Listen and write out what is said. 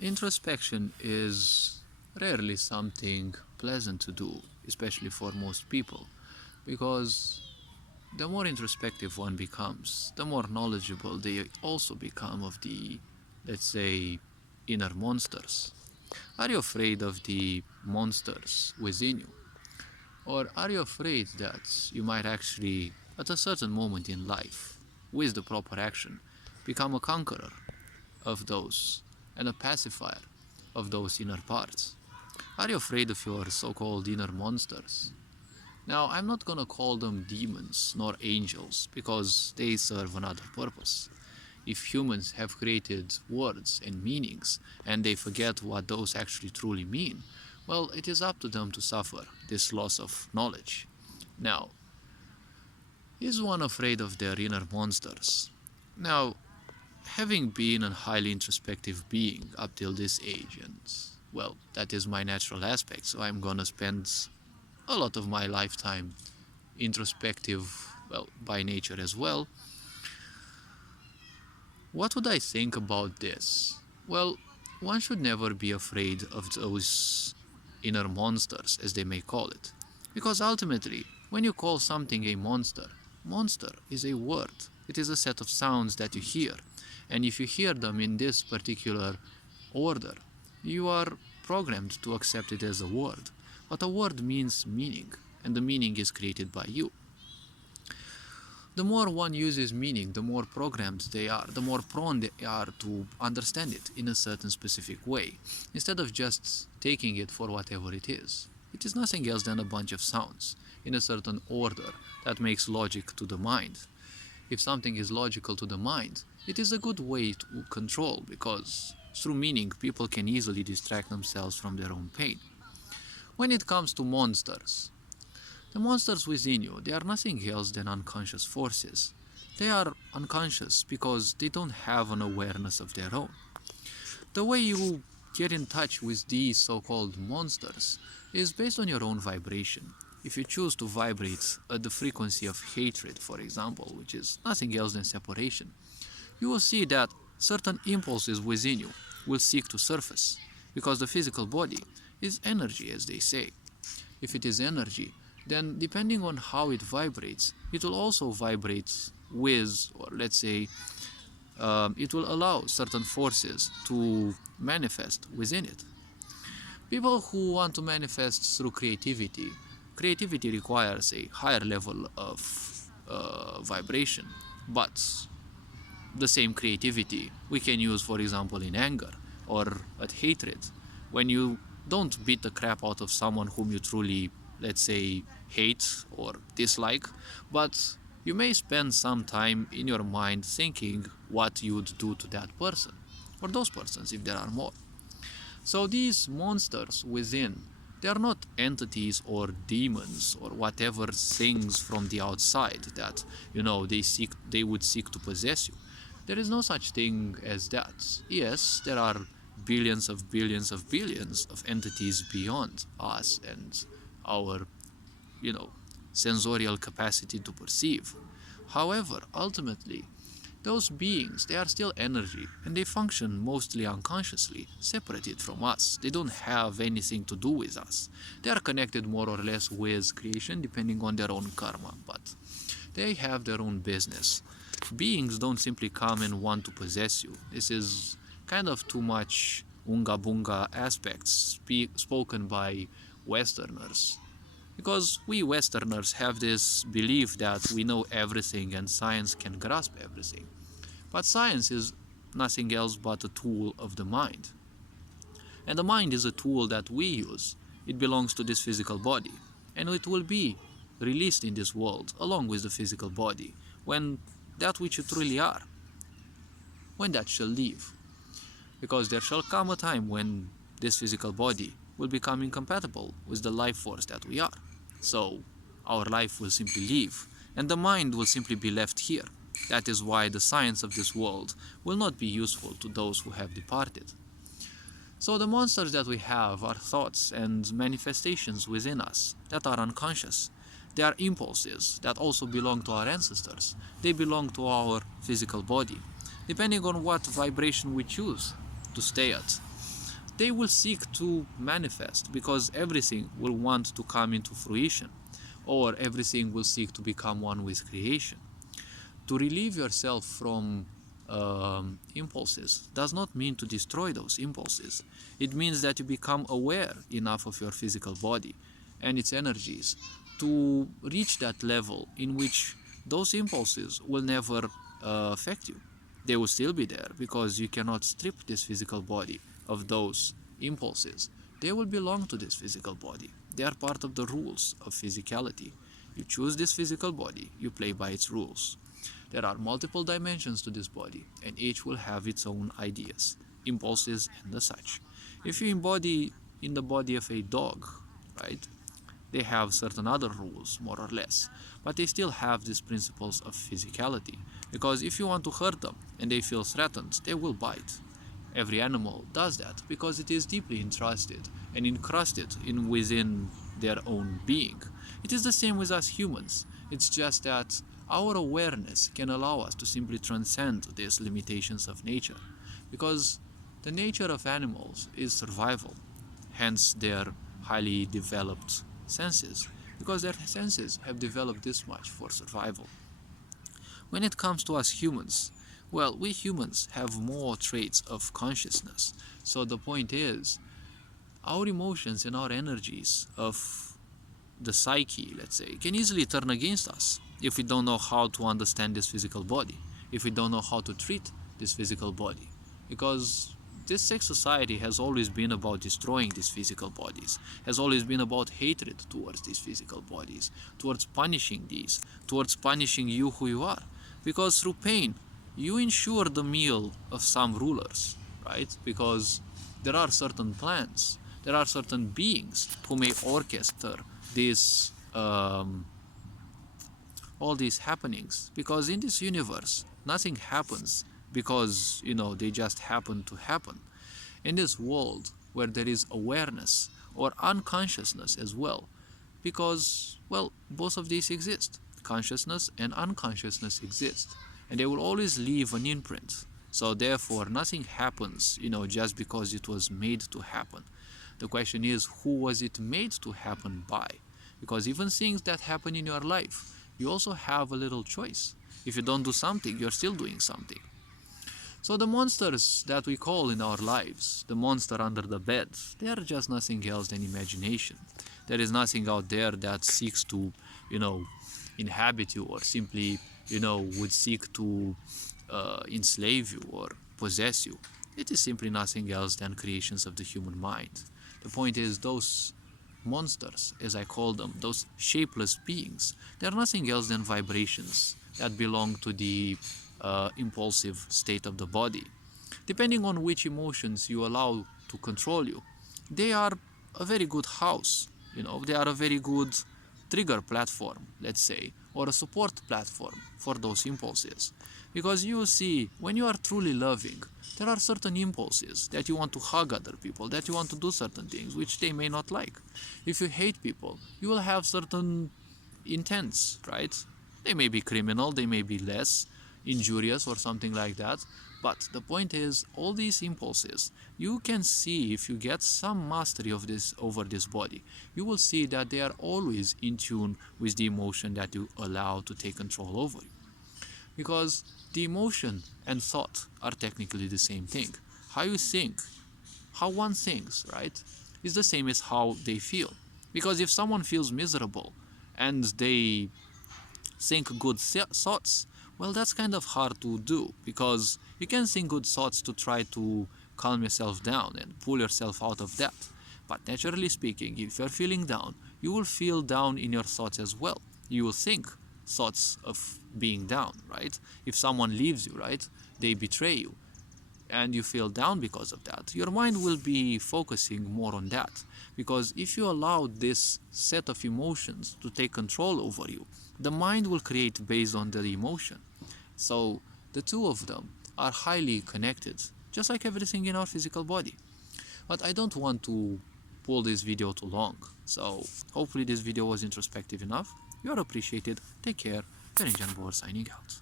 Introspection is rarely something pleasant to do, especially for most people, because the more introspective one becomes, the more knowledgeable they also become of the, let's say, inner monsters. Are you afraid of the monsters within you? Or are you afraid that you might actually, at a certain moment in life, with the proper action, become a conqueror of those and a pacifier of those inner parts? Are you afraid of your so called inner monsters? Now, I'm not gonna call them demons nor angels because they serve another purpose. If humans have created words and meanings and they forget what those actually truly mean, well, it is up to them to suffer this loss of knowledge. Now, is one afraid of their inner monsters? Now, having been a highly introspective being up till this age, and well, that is my natural aspect, so I'm gonna spend a lot of my lifetime introspective, well, by nature as well. What would I think about this? Well, one should never be afraid of those inner monsters, as they may call it. Because ultimately, when you call something a monster, monster is a word. It is a set of sounds that you hear. And if you hear them in this particular order, you are programmed to accept it as a word. But a word means meaning, and the meaning is created by you. The more one uses meaning, the more programmed they are, the more prone they are to understand it in a certain specific way, instead of just taking it for whatever it is. It is nothing else than a bunch of sounds in a certain order that makes logic to the mind. If something is logical to the mind, it is a good way to control because through meaning people can easily distract themselves from their own pain. When it comes to monsters, the monsters within you, they are nothing else than unconscious forces. They are unconscious because they don't have an awareness of their own. The way you get in touch with these so-called monsters is based on your own vibration. If you choose to vibrate at the frequency of hatred, for example, which is nothing else than separation, you will see that certain impulses within you will seek to surface, because the physical body is energy, as they say. If it is energy, then depending on how it vibrates, it will also vibrate with, or let's say, it will allow certain forces to manifest within it. People who want to manifest through creativity, creativity requires a higher level of vibration, but the same creativity we can use, for example, in anger or at hatred. When you don't beat the crap out of someone whom you truly, let's say, hate or dislike, but you may spend some time in your mind thinking what you would do to that person or those persons if there are more. So these monsters within, they are not entities or demons or whatever things from the outside that they would seek to possess you. There is no such thing as that. Yes, there are billions of billions of billions of entities beyond us and our, sensorial capacity to perceive. However, ultimately, those beings, they are still energy and they function mostly unconsciously, separated from us. They don't have anything to do with us. They are connected more or less with creation depending on their own karma, but they have their own business. Beings don't simply come and want to possess you. This is kind of too much unga bunga aspects spoken by Westerners. Because we Westerners have this belief that we know everything and science can grasp everything. But science is nothing else but a tool of the mind. And the mind is a tool that we use. It belongs to this physical body. And it will be released in this world along with the physical body when that which you truly are, when that shall leave. Because there shall come a time when this physical body will become incompatible with the life force that we are. So our life will simply leave, and the mind will simply be left here. That is why the science of this world will not be useful to those who have departed. So the monsters that we have are thoughts and manifestations within us that are unconscious. They are impulses that also belong to our ancestors. They belong to our physical body, depending on what vibration we choose to stay at. they will seek to manifest, because everything will want to come into fruition, or everything will seek to become one with creation. To relieve yourself from impulses does not mean to destroy those impulses. It means that you become aware enough of your physical body and its energies to reach that level in which those impulses will never affect you. They will still be there, because you cannot strip this physical body of those impulses. They will belong to this physical body. They are part of the rules of physicality. You choose this physical body, you play by its rules. There are multiple dimensions to this body, and each will have its own ideas, impulses, and the such. If you embody in the body of a dog, right, they have certain other rules, more or less, but they still have these principles of physicality, because if you want to hurt them and they feel threatened, they will bite. Every animal does that because it is deeply entrusted and encrusted within their own being. It is the same with us humans. It's just that our awareness can allow us to simply transcend these limitations of nature, because the nature of animals is survival, hence their highly developed senses, because their senses have developed this much for survival. When it comes to us humans, well, we humans have more traits of consciousness. So the point is, our emotions and our energies of the psyche, let's say, can easily turn against us if we don't know how to understand this physical body, if we don't know how to treat this physical body. Because this sex society has always been about destroying these physical bodies, has always been about hatred towards these physical bodies, towards punishing these, towards punishing you who you are. Because through pain, you ensure the meal of some rulers, right? Because there are certain plans, there are certain beings who may orchestrate these all these happenings, because in this universe nothing happens because they just happen to happen. In this world where there is awareness or unconsciousness as well, because, well, both of these exist, consciousness and unconsciousness exist, and they will always leave an imprint. So therefore nothing happens just because it was made to happen. The question is, who was it made to happen by? Because even things that happen in your life, you also have a little choice. If you don't do something, you're still doing something. So the monsters that we call in our lives, the monster under the bed, they are just nothing else than imagination. There is nothing out there that seeks to, inhabit you, or simply, would seek to enslave you or possess you. It is simply nothing else than creations of the human mind. The point is, those monsters, as I call them, those shapeless beings, they are nothing else than vibrations that belong to the impulsive state of the body. Depending on which emotions you allow to control you, they are a very good house. They are a very good trigger platform, let's say, or a support platform for those impulses. Because you see, when you are truly loving, there are certain impulses that you want to hug other people, that you want to do certain things which they may not like. If you hate people, you will have certain intents, right? They may be criminal, they may be less injurious or something like that. But the point is, all these impulses, you can see, if you get some mastery of this over this body, you will see that they are always in tune with the emotion that you allow to take control over you. Because the emotion and thought are technically the same thing. How you think, how one thinks, right, is the same as how they feel. Because if someone feels miserable and they think good thoughts, well, that's kind of hard to do, because you can think good thoughts to try to calm yourself down and pull yourself out of that. But naturally speaking, if you're feeling down, you will feel down in your thoughts as well. You will think thoughts of being down, right? If someone leaves you, right, they betray you, and you feel down because of that, your mind will be focusing more on that. Because if you allow this set of emotions to take control over you, the mind will create based on the emotion. So the two of them are highly connected, just like everything in our physical body. But I don't want to pull this video too long, so hopefully this video was introspective enough. You are appreciated. Take care. Your Engine Board signing out.